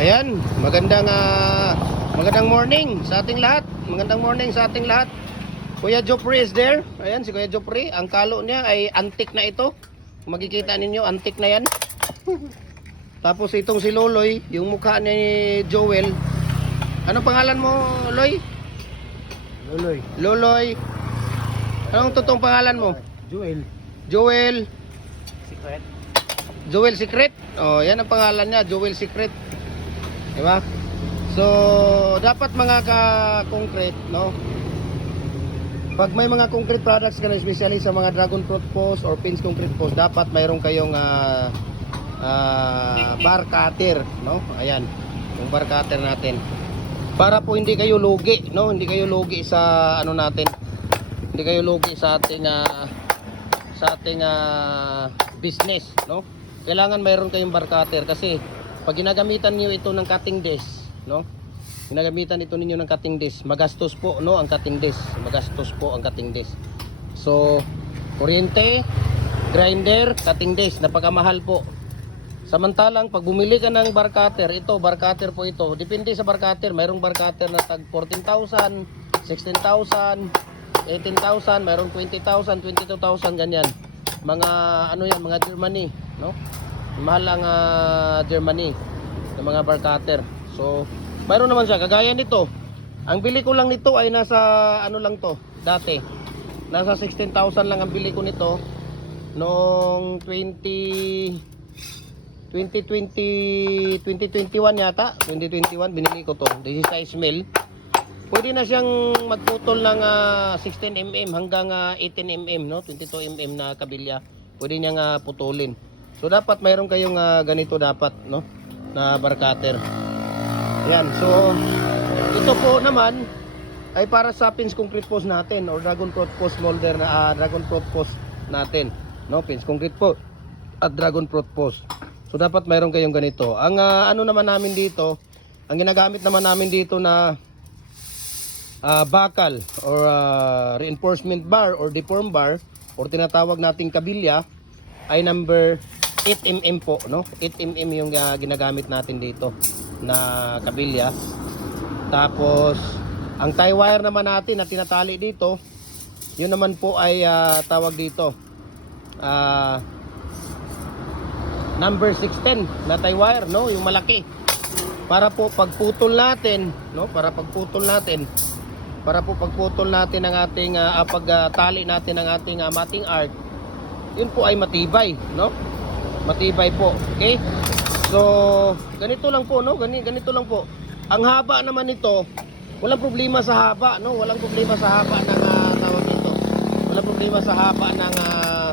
Ayan, magandang ah, magandang morning sa ating lahat. Magandang morning sa ating lahat. Kuya Jopri is there. Ayan si Kuya Jopri. Ang kalo niya ay antik na ito. Kung Makikita ninyo, antik na yan. Tapos itong si Loloy, yung mukha ni Joel. Ano pangalan mo, Loy? Loloy. Loloy. Anong totoong pangalan mo? Joel. Joel. Secret. Joel Secret. Oh, yan ang pangalan niya, Joel Secret. Di ba? So, dapat mga ka-concrete, no? Pag may mga concrete products ka na, especially sa mga dragon fruit post or pins concrete post, dapat mayroon kayong ah, ah, bar cutter, no? Ayan, yung bar cutter natin. Para po hindi kayo lugi, no? Hindi kayo lugi sa ano natin. Hindi kayo lugi sa ating ah, sa ating ah, business, no? Kailangan mayroon kayong bar cutter kasi pag ginagamitan niyo ito ng cutting disc, no? Ginagamitan ito ninyo ng cutting disc, magastos po, no, ang cutting disc. Magastos po ang cutting disc. So, kuryente, grinder, cutting disc, napakamahal po. Samantalang pag bumili ka ng bar cutter, ito bar cutter po ito. Depende sa bar cutter, mayroong bar cutter na tag 14,000, 16,000, 18,000, mayroong 20,000, 22,000 ganyan. Mga ano yan, mga Germany, no? Mahal ang ah, Germany ng mga bar cutter. So, mayroon naman siya kagaya nito. Ang bili ko lang nito ay nasa ano lang to, dati. Nasa 16,000 lang ang bili ko nito noong 20 2020 2021 yata 2021 binili ko to this is size mill pwede na siyang magputol ng ah, 16 mm hanggang ah, 18 mm no 22 mm na kabilya pwede niyang ah, putulin so dapat mayroon kayong ah, ganito dapat no? Na bar yan so ito po naman ay para sa pins concrete post natin or dragon fruit post molder na ah, dragon fruit post natin no? Pins concrete po at dragon fruit post. So dapat mayroon kayong ganito. Ang ah, ano naman namin dito, ang ginagamit naman namin dito na ah, bakal or ah, reinforcement bar or deform bar or tinatawag nating kabilya ay number 8 mm po, no? 8 mm yung ah, ginagamit natin dito na kabilya. Tapos ang tie wire naman natin na tinatali dito, yun naman po ay ah, tawag dito. Ah number 610 na tie wire no yung malaki para po pagputol natin no para pagputol natin para po pagputol natin ng ating uh, pagtali natin ng ating uh, mating art yun po ay matibay no matibay po okay? So ganito lang po no? Ganito, ganito lang po. Ang haba naman nito walang problema sa haba no? Walang problema sa haba ng uh, tawag dito walang problema sa haba ng uh,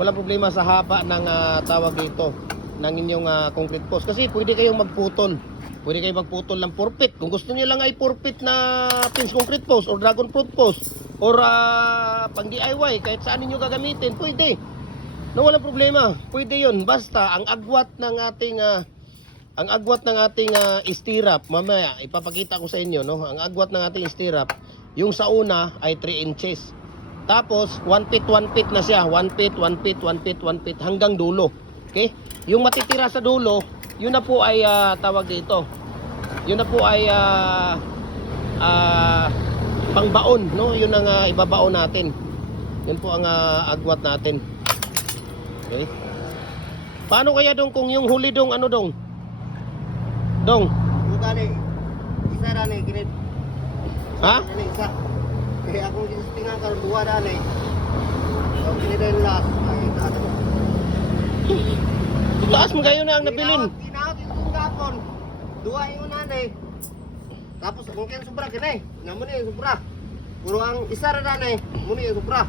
wala problema sa haba ng ah, tawag dito ng inyong ah, concrete post. Kasi pwede kayong magputol. Pwede kayong magputol ng forfeit kung gusto niyo lang ay forfeit na pins concrete post or dragon fruit post or ah, pang DIY kahit saan niyo gagamitin pwede no wala problema pwede yon basta ang agwat ng ating ah, ang agwat ng ating ah, stirrup mamaya ipapakita ko sa inyo no ang agwat ng ating stirrup yung sa una ay 3 inches tapos, 1 feet, 1 feet na siya. 1 feet, 1 feet, 1 feet, 1 feet hanggang dulo. Okay? Yung matitira sa dulo, yun na po ay ah, tawag dito. Yun na po ay ah, ah, pangbaon, no? Yun ang ah, ibabaon natin. Yun po ang ah, agwat natin. Okay? Paano kaya dong kung yung huli dong ano dong? Dong, Dali. Isa dali, kinit. ha? Dali, isa. Kaya akong gistingan ka dua dali. So, kinit last. Ay, ano. Taas mo kayo na ang nabilin. Tinaot yung gapon. Dua yung nanay. Tapos kung kaya sobra kinay. Nga mo ni sobra. Puro ang isa ra nanay. Mo ni sobra.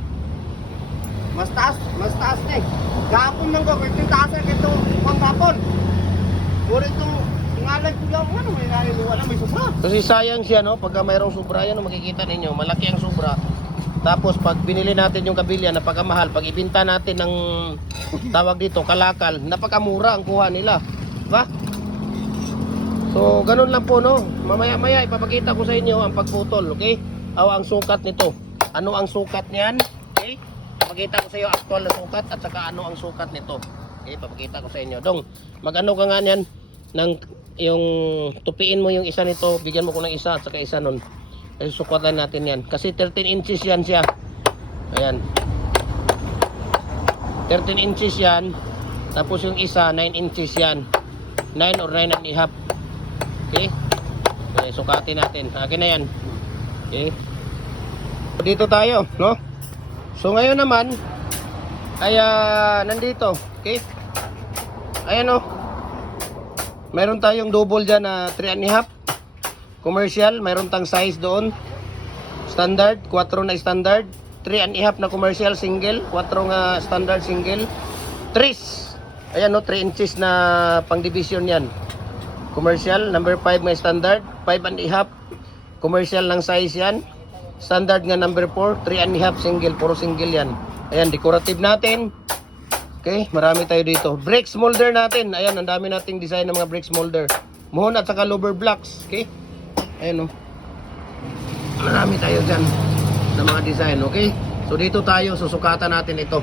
Mas taas, mas taas ni. Gapon nang ko, kaya taas na kito pang gapon. Puro itong tingalay ko lang, ano may nanay wala may sobra. Kasi sayang siya no, pagka mayroong sobra yan, makikita ninyo, malaki ang sobra. Tapos pag binili natin yung kabilya, napakamahal. Pag ibinta natin ng tawag dito, kalakal, napakamura ang kuha nila. Ba? So, ganun lang po no. Mamaya-maya ipapakita ko sa inyo ang pagputol, okay? Aw ang sukat nito. Ano ang sukat niyan? Okay? Ipapakita ko sa iyo actual na sukat at saka ano ang sukat nito. Okay, ipapakita ko sa inyo. Dong, mag-ano ka nga niyan? ng yung tupiin mo yung isa nito, bigyan mo ko ng isa at saka isa nun. Kasi sukatan natin yan. Kasi 13 inches yan siya. Ayan. 13 inches yan. Tapos yung isa, 9 inches yan. 9 or 9 and a half. Okay? Okay, sukatin natin. Akin na yan. Okay? Dito tayo, no? So ngayon naman, ay ah, nandito. Okay? Ayan o. Meron tayong double dyan na 3 and a half. Commercial, meron tang size doon. Standard, 4 na standard. 3 and a half na commercial single, 4 nga standard single. Tris. Ayan no, 3 inches na pang division yan. Commercial, number 5 nga standard, 5 and a half. Commercial lang size yan. Standard nga number 4, 3 and a half single, puro single yan. Ayan, decorative natin. Okay, marami tayo dito. Bricks molder natin. Ayan, ang dami nating design ng mga bricks molder. Mohon at saka lower blocks. Okay? Ayan o. Marami tayo dyan ng mga design. Okay? So dito tayo, susukatan natin ito.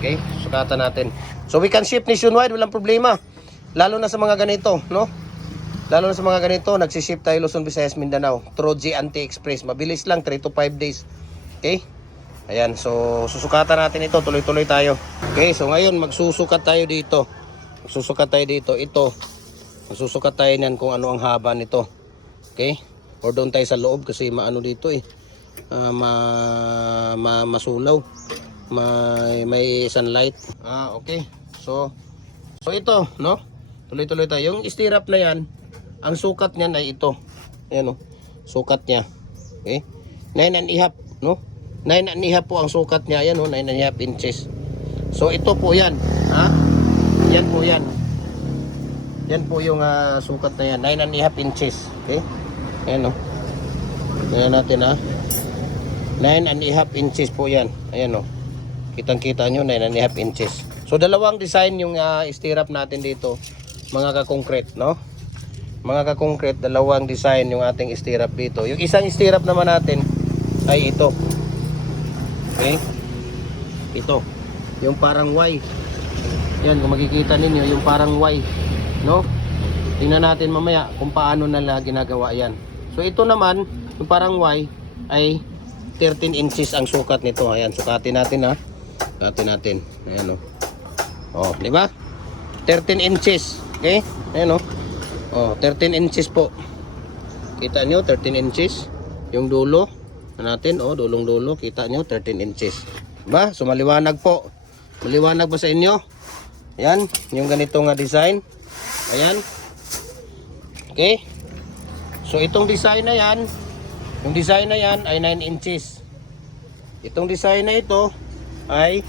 Okay? Sukatan natin. So we can ship nationwide, walang problema. Lalo na sa mga ganito, no? Lalo na sa mga ganito, nagsiship tayo Luzon, Visayas, Mindanao. Through GNT Express. Mabilis lang, 3 to 5 days. Okay? Ayan, so susukatan natin ito. Tuloy-tuloy tayo. Okay, so ngayon magsusukat tayo dito. Magsusukat tayo dito. Ito. Magsusukat tayo niyan kung ano ang haba nito. Okay? Or doon tayo sa loob kasi maano dito eh. Ah, ma, ma, masulaw. May, may sunlight. Ah, okay. So, so ito, no? Tuloy-tuloy tayo. Yung stirrup na yan, ang sukat niyan ay ito. Ayan, oh. Sukat niya. Okay? 9 and a half, no? 9 and a half po ang sukat niya. Ayan, oh, 9 and a half inches. So, ito po yan. Ha? Yan po yan. Yan po yung ah, sukat na yan. 9 and a half inches. Okay? Ayan, oh. Ayan natin, ha? 9 and a half inches po yan. Ayan, oh. Kitang-kita nyo, 9 and a half inches. So, dalawang design yung uh, stirrup natin dito, mga ka-concrete, no? Mga ka-concrete, dalawang design yung ating stirrup dito. Yung isang stirrup naman natin ay ito. Okay? Ito. Yung parang Y. Yan, kung makikita ninyo, yung parang Y. No? Tingnan natin mamaya kung paano nila ginagawa yan. So, ito naman, yung parang Y, ay 13 inches ang sukat nito. Ayan, sukatin natin ha. Sukatin natin. Ayan o. Oh. oh, di ba? 13 inches. Okay? Ayan o. Oh, 13 inches po. Kita nyo, 13 inches. Yung dulo na natin, oh, dulong dulo. Kita nyo, 13 inches. Diba? So, maliwanag po. Maliwanag ba sa inyo? Ayan, yung ganito nga design. Ayan. Okay? So, itong design na yan, yung design na yan ay 9 inches. Itong design na ito ay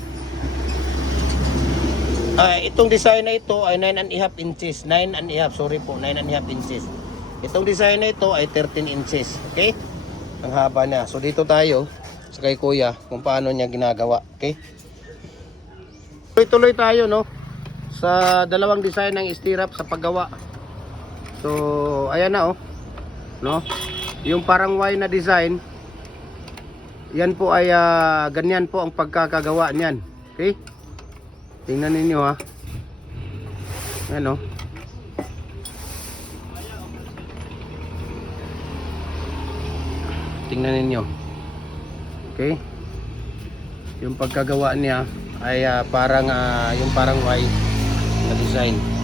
ay itong design na ito ay 9 and a half inches. 9 and a half, sorry po, 9 and a half inches. Itong design na ito ay 13 inches. Okay? Ang haba niya. So dito tayo sa kay kuya kung paano niya ginagawa. Okay? Tuloy-tuloy tayo no sa dalawang design ng stirrup sa paggawa. So ayan na oh. No? Yung parang Y na design yan po ay ah, ganyan po ang pagkakagawa niyan. Okay? Tingnan ninyo ha. Ayan o. Tingnan ninyo. Okay? Yung pagkagawa niya ay ah, parang ah, yung parang Y na design.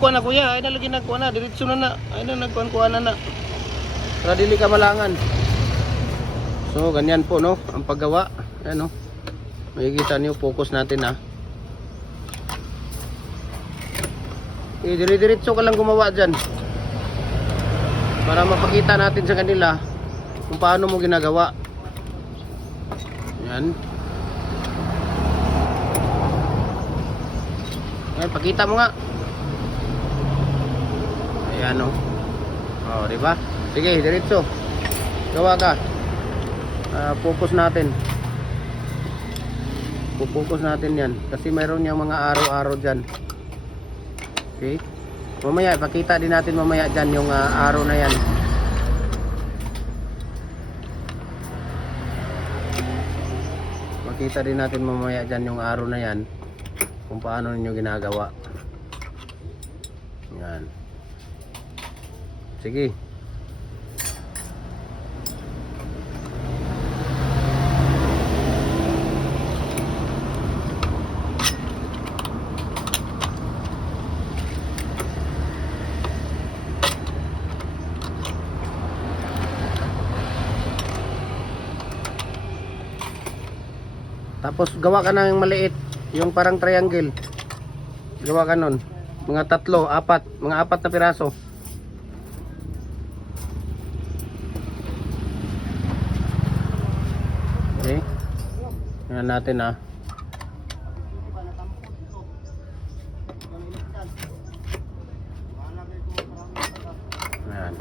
Ay na na kuya, ay na lagi nagkuha na, diretso na na. Ay na nagkuha kuha na na. Para ka malangan. So ganyan po no, ang paggawa. Ayan no. Makikita niyo focus natin ha. Eh, dire-diretso ka lang gumawa dyan. Para mapakita natin sa kanila kung paano mo ginagawa. Yan. Yan, pakita mo nga. Ayan o. Oh, di ba? Sige, diretso. Gawa ka. Ah, focus natin. Focus natin yan. Kasi mayroon niyang mga araw-araw dyan. Okay? Mamaya, pakita din natin mamaya dyan yung ah, araw na yan. Makita din natin mamaya dyan yung araw na yan kung paano ninyo ginagawa. Yan. Sige. Tapos gawa ka ng maliit, yung parang triangle. Gawa ka nun. Mga tatlo, apat, mga apat na piraso. Natin ah. Ayan.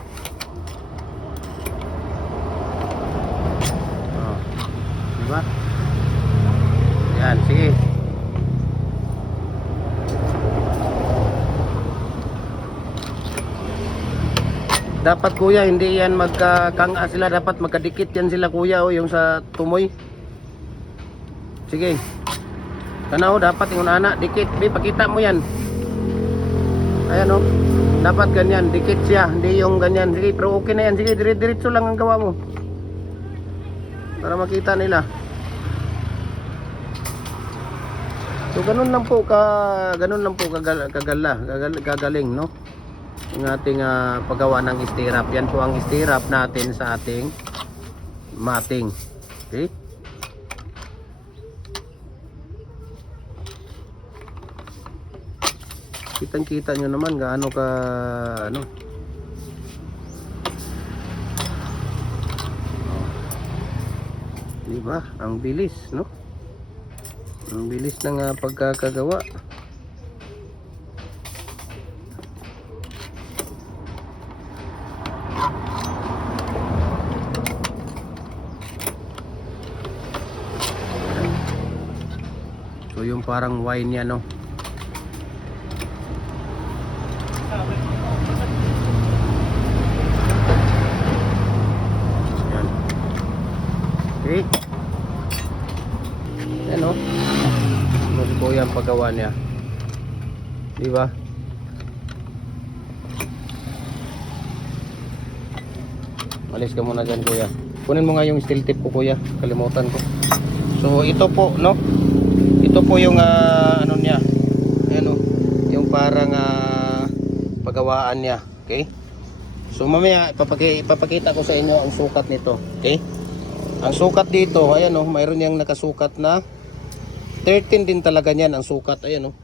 Oh. Diba? Yan, sige. Dapat kuya, hindi yan magkakanga sila. Dapat magkadikit yan sila kuya, oh, yung sa tumoy. Sige. Tanaw, dapat yung anak, dikit. Di, pakita mo yan. Ayan oh. Dapat ganyan, dikit siya. Hindi yung ganyan. Sige, pero okay na yan. Sige, dire-diretso lang ang gawa mo. Para makita nila. So ganun lang po ka ganun lang po kagal, kagala, kagal, kagaling no. Yung ating ah, paggawa ng stirrup. Yan po ang stirrup natin sa ating mating. Okay? Kitang-kita nyo naman gaano ka ano. Oh. Di ba? Ang bilis, no? Ang bilis ng ah, pagkakagawa. So yung parang wine niya no. Yan. Okay. Ano? Mas po yung paggawa niya. Di ba? Alis ka muna dyan kuya. Kunin mo nga yung steel tip ko kuya. Kalimutan ko. So ito po no. Ito po yung ah, ano niya. Ayan o. Yung parang ah, paggawaan niya. Okay? So mamaya ipapaki, ipapakita ko sa inyo ang sukat nito. Okay? Ang sukat dito, ayan o, mayroon yang nakasukat na 13 din talaga niyan ang sukat. Ayan o.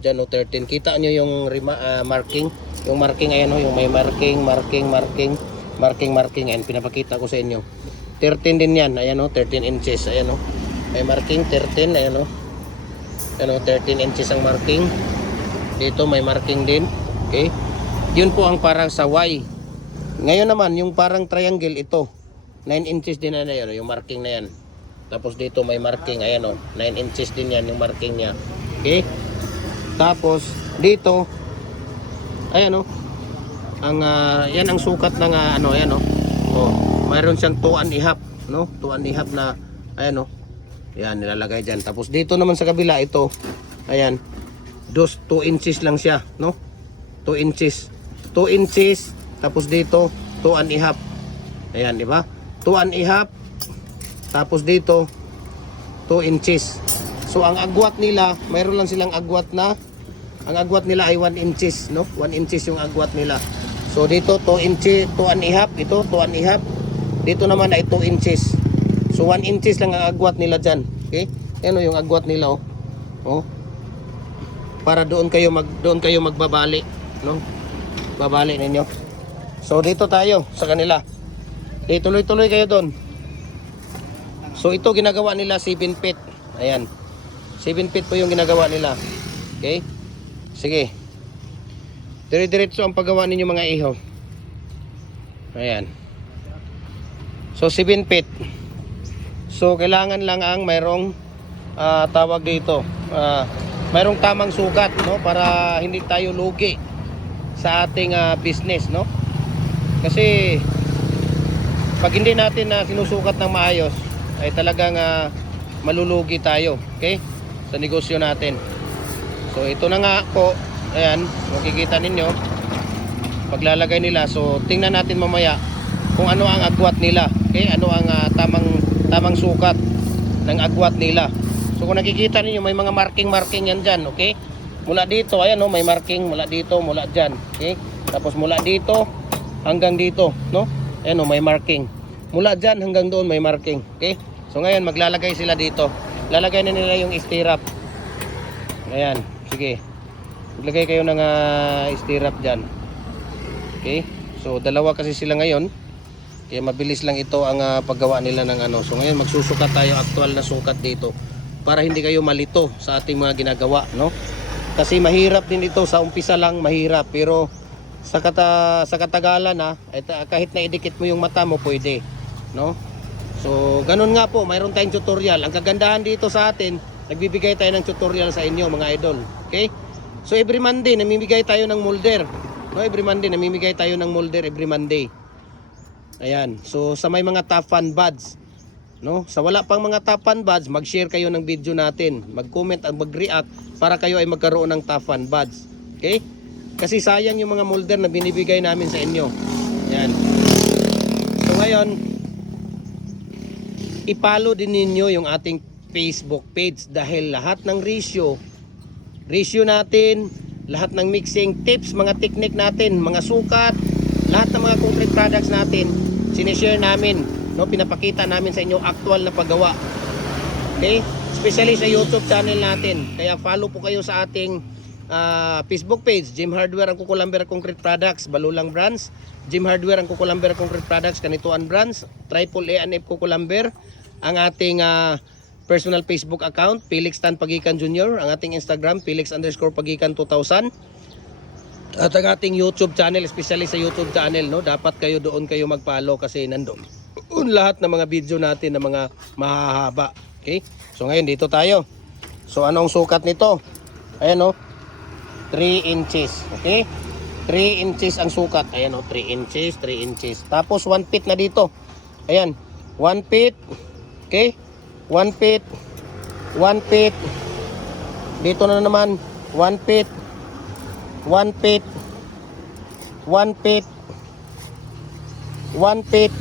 Diyan o 13. Kita nyo yung rima, ah, marking. Yung marking ayan o, yung may marking, marking, marking, marking, marking. Ayan, pinapakita ko sa inyo. 13 din yan. Ayan o, 13 inches. Ayan o. May marking 13. Ayan o. Ayan o, 13 inches ang marking. Dito may marking din. Okay. Yun po ang parang sa Y. Ngayon naman, yung parang triangle ito. 9 inches din na yan, yung marking na yan. Tapos dito may marking, ayan o. 9 inches din yan yung marking niya. Okay? Tapos dito, ayan o. Ang, ah, yan ang sukat ng ah, ano, ayan o. Oh, mayroon siyang 2 and a half, no? 2 and a half na, ayan o. Yan, nilalagay dyan. Tapos dito naman sa kabila, ito, ayan. Dos, 2 inches lang siya, no? 2 inches. 2 inches, tapos dito, 2 and a half. Ayan, di ba? 2 and a half. Tapos dito, 2 inches. So, ang agwat nila, mayroon lang silang agwat na, ang agwat nila ay 1 inches, no? 1 inches yung agwat nila. So, dito, 2 inches, 2 and a half. Ito, 2 and a half. Dito naman ay 2 inches. So, 1 inches lang ang agwat nila dyan. Okay? Ano yung agwat nila, oh. Oh. Para doon kayo mag doon kayo magbabali, no? Babali ninyo. So dito tayo sa kanila. Eh, tuloy-tuloy kayo doon. So ito ginagawa nila 7 feet. Ayan. 7 feet po yung ginagawa nila. Okay? Sige. Dire-diretso ang paggawa ninyo mga iho. Ayan. So 7 feet. So kailangan lang ang mayroong ah, tawag dito. ah, mayroong tamang sukat no para hindi tayo lugi. sa ating ah, business, no? Kasi pag hindi natin na sinusukat ng maayos ay talagang ah, malulugi tayo, okay? Sa negosyo natin. So ito na nga po, ayan, makikita ninyo paglalagay nila. So tingnan natin mamaya kung ano ang agwat nila, okay? Ano ang ah, tamang tamang sukat ng agwat nila. So kung nakikita ninyo may mga marking-marking yan dyan, okay? Mula dito, ayan no, may marking mula dito, mula dyan, okay? Tapos mula dito hanggang dito, no? Ayan no, may marking. Mula dyan hanggang doon may marking, okay? So ngayon maglalagay sila dito. Lalagay na nila yung stirrup. Ayan, sige. Maglagay kayo ng uh, stirrup dyan. Okay? So dalawa kasi sila ngayon. Kaya mabilis lang ito ang ah, paggawa nila ng ano. So ngayon magsusukat tayo actual na sukat dito para hindi kayo malito sa ating mga ginagawa, no? Kasi mahirap din ito sa umpisa lang mahirap pero sa kata sa katagalan na kahit na idikit mo yung mata mo pwede, no? So ganun nga po, mayroon tayong tutorial. Ang kagandahan dito sa atin, nagbibigay tayo ng tutorial sa inyo mga idol. Okay? So every Monday namimigay tayo ng molder. No, every Monday namimigay tayo ng molder every Monday. Ayan. So sa may mga top buds, no? Sa wala pang mga top buds, mag-share kayo ng video natin, mag-comment at mag-react para kayo ay magkaroon ng top buds. Okay? Kasi sayang yung mga molder na binibigay namin sa inyo. Ayan. So ngayon, ipalo din ninyo yung ating Facebook page dahil lahat ng ratio, ratio natin, lahat ng mixing tips, mga technique natin, mga sukat, lahat ng mga concrete products natin, sinishare namin, no, pinapakita namin sa inyo actual na paggawa. Okay? Especially sa YouTube channel natin. Kaya follow po kayo sa ating ah, Facebook page, Jim Hardware ang Kukulamber Concrete Products, Balulang Brands, Jim Hardware ang Kukulamber Concrete Products, Kanituan Brands, Triple A and F Kukulamber, ang ating ah, personal Facebook account, Felix Tan Pagikan Jr., ang ating Instagram, Felix underscore Pagikan 2000, at ang ating YouTube channel, especially sa YouTube channel, no, dapat kayo doon kayo mag-follow kasi nandoon doon lahat ng mga video natin na mga mahahaba. Okay? So ngayon dito tayo. So anong sukat nito? Ayan no. 3 inches. Okay? 3 inches ang sukat. Ayan no, 3 inches, 3 inches. Tapos 1 feet na dito. Ayan. 1 feet. Okay? 1 feet. 1 feet. Dito na naman 1 feet. 1 feet. 1 feet. 1 feet.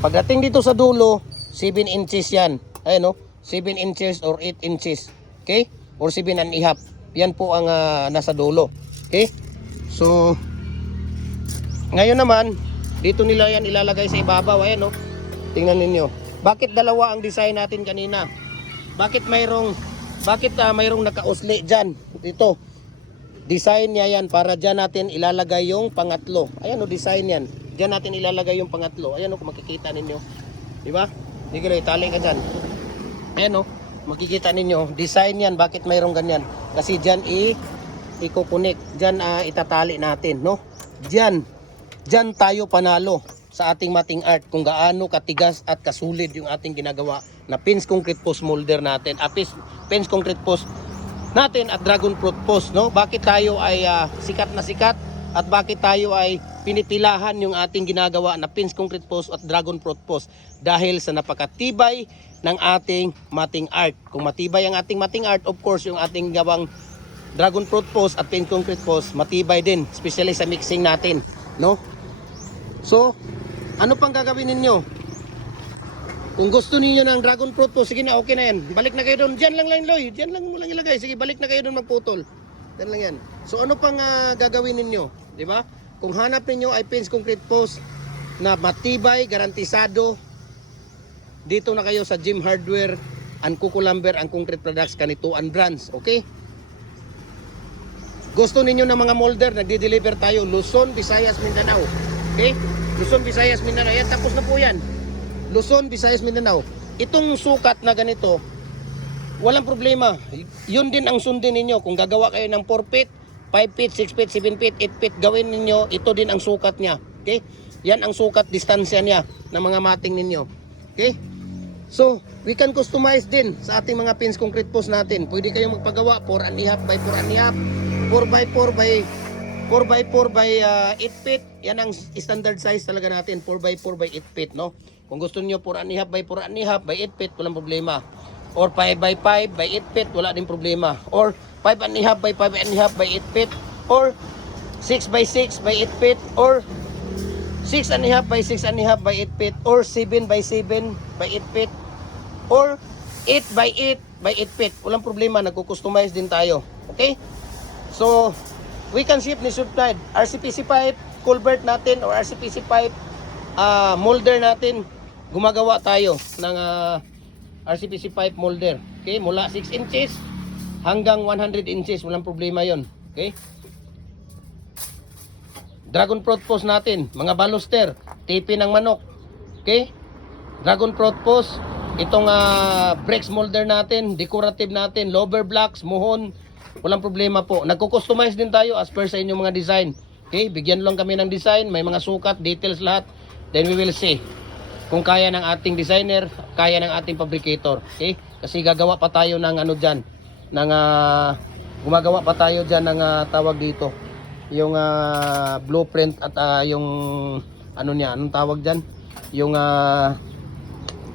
Pagdating dito sa dulo, 7 inches yan. Ayan no, 7 inches or 8 inches. Okay? Or 7 and a half. Yan po ang ah, nasa dulo. Okay? So, ngayon naman, dito nila yan ilalagay sa ibabaw. Ayan no. Tingnan ninyo. Bakit dalawa ang design natin kanina? Bakit mayroong bakit ah, mayroong nakausli diyan dito? Design niya yan para diyan natin ilalagay yung pangatlo. Ayan o design yan. Diyan natin ilalagay yung pangatlo. Ayan o kung makikita ninyo. Di ba? Hindi ko itali ka diyan. Ayan o. Makikita ninyo. Design yan. Bakit mayroong ganyan? Kasi diyan i ikukunik. Diyan ah, itatali natin. No? Diyan. Diyan tayo panalo sa ating mating art kung gaano katigas at kasulid yung ating ginagawa na pins concrete post molder natin. Ah, pins, pins concrete post natin at dragon fruit post no bakit tayo ay ah, sikat na sikat at bakit tayo ay pinipilahan yung ating ginagawa na pins concrete post at dragon fruit post dahil sa napakatibay ng ating mating art kung matibay ang ating mating art of course yung ating gawang dragon fruit post at pins concrete post matibay din especially sa mixing natin no so ano pang gagawin ninyo kung gusto niyo ng dragon fruit po, sige na, okay na yan. Balik na kayo doon. Diyan lang lang, Loy. Diyan lang mo lang ilagay. Sige, balik na kayo doon magputol. Diyan lang yan. So, ano pang ah, gagawin ninyo? Di ba? Kung hanap ninyo ay pins concrete post na matibay, garantisado, dito na kayo sa Gym Hardware and Kukulamber ang concrete products kanituan brands. Okay? Gusto ninyo ng mga molder, nagdi-deliver tayo Luzon, Visayas, Mindanao. Okay? Luzon, Visayas, Mindanao. Yan, tapos na po yan. Luzon, Visayas, Mindanao. Itong sukat na ganito, walang problema. Yun din ang sundin ninyo. Kung gagawa kayo ng 4 feet, 5 feet, 6 feet, 7 feet, 8 feet, gawin ninyo, ito din ang sukat niya. Okay? Yan ang sukat distansya niya ng mga mating ninyo. Okay? So, we can customize din sa ating mga pins concrete post natin. Pwede kayong magpagawa 4 and a half by 4 and a half, 4 by 4 by 4x4 by uh, 8 feet. Yan ang standard size talaga natin. 4x4 by 8 feet, no? Kung gusto niyo 4 and a half by 4 and a half by 8 feet, walang problema. Or 5x5 by 8 feet, wala din problema. Or 5 and a half by 5 and a half by 8 feet. Or 6 by 6 by 8 feet. Or 6 and a half by 6 and a half by 8 feet. Or 7 by 7 by 8 feet. Or 8 by 8 by 8 feet. Walang problema, nagko-customize din tayo. Okay? So, we can ship ni Subtide. RCPC pipe, culvert natin or RCPC pipe, ah molder natin. Gumagawa tayo ng ah, RCPC pipe molder. Okay, mula 6 inches hanggang 100 inches, walang problema 'yon. Okay? Dragon fruit post natin, mga baluster, tipi ng manok. Okay? Dragon fruit post, itong ah, bricks molder natin, decorative natin, lower blocks, muhon, walang problema po. Nagko-customize din tayo as per sa inyong mga design. Okay? Bigyan lang kami ng design, may mga sukat, details lahat. Then we will see kung kaya ng ating designer, kaya ng ating fabricator. Okay? Kasi gagawa pa tayo ng ano diyan, ng ah, gumagawa pa tayo diyan ng ah, tawag dito, yung ah, blueprint at ah, yung ano niya, anong tawag diyan? Yung ah,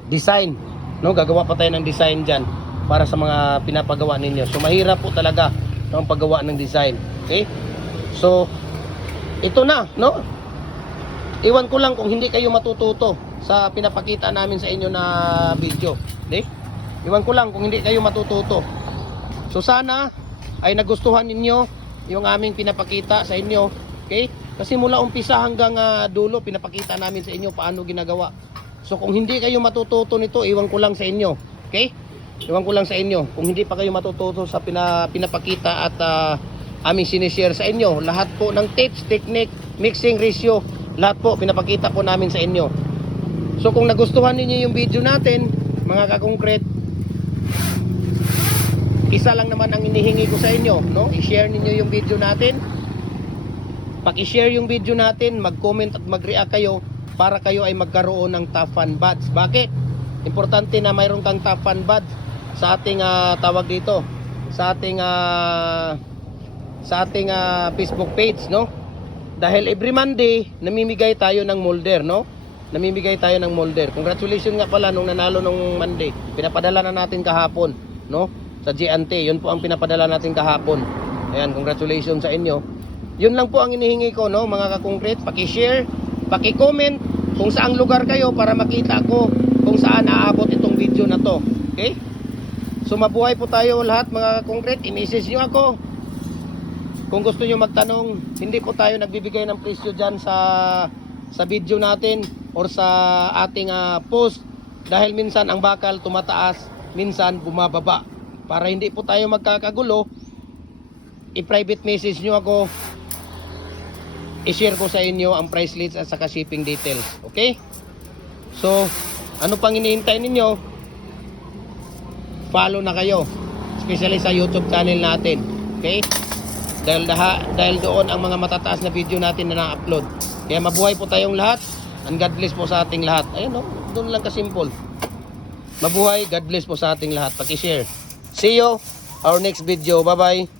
design, no? Gagawa pa tayo ng design diyan para sa mga pinapagawa ninyo. So mahirap po talaga no, ang paggawa ng design. Okay? So ito na, no? Iwan ko lang kung hindi kayo matututo sa pinapakita namin sa inyo na video. Okay? Iwan ko lang kung hindi kayo matututo. So sana ay nagustuhan ninyo yung aming pinapakita sa inyo. Okay? Kasi mula umpisa hanggang ah, dulo pinapakita namin sa inyo paano ginagawa. So kung hindi kayo matututo nito, iwan ko lang sa inyo. Okay? Iwan ko lang sa inyo. Kung hindi pa kayo matututo sa pina, pinapakita at ah, aming sinishare sa inyo, lahat po ng tips, technique, mixing ratio, lahat po pinapakita po namin sa inyo. So kung nagustuhan ninyo yung video natin, mga kakongkret, isa lang naman ang inihingi ko sa inyo, no? I-share ninyo yung video natin. Paki-share yung video natin, mag-comment at mag-react kayo para kayo ay magkaroon ng top fan badge. Bakit? Importante na mayroon kang top fan badge sa ating ah, tawag dito, sa ating ah, sa ating ah, Facebook page, no? Dahil every Monday, namimigay tayo ng molder, no? Namimigay tayo ng molder. Congratulations nga pala nung nanalo nung Monday. Pinapadala na natin kahapon, no? Sa GNT, yun po ang pinapadala natin kahapon. Ayan, congratulations sa inyo. Yun lang po ang inihingi ko, no, mga kakongkrete. Paki-share, paki-comment kung saang lugar kayo para makita ko kung saan aabot itong video na to. Okay? So mabuhay po tayo lahat mga kakongkrete. I-message nyo ako. Kung gusto nyo magtanong, hindi po tayo nagbibigay ng presyo dyan sa sa video natin or sa ating ah, post dahil minsan ang bakal tumataas, minsan bumababa. Para hindi po tayo magkakagulo, i-private message nyo ako, i-share ko sa inyo ang price list at saka shipping details. Okay? So, ano pang iniintay ninyo? Follow na kayo. Especially sa YouTube channel natin. Okay? Dahil, dahil doon ang mga matataas na video natin na na-upload. Kaya mabuhay po tayong lahat. And God bless po sa ating lahat. Ayun no, doon lang kasimple. Mabuhay, God bless po sa ating lahat. Paki-share. See you our next video. Bye-bye.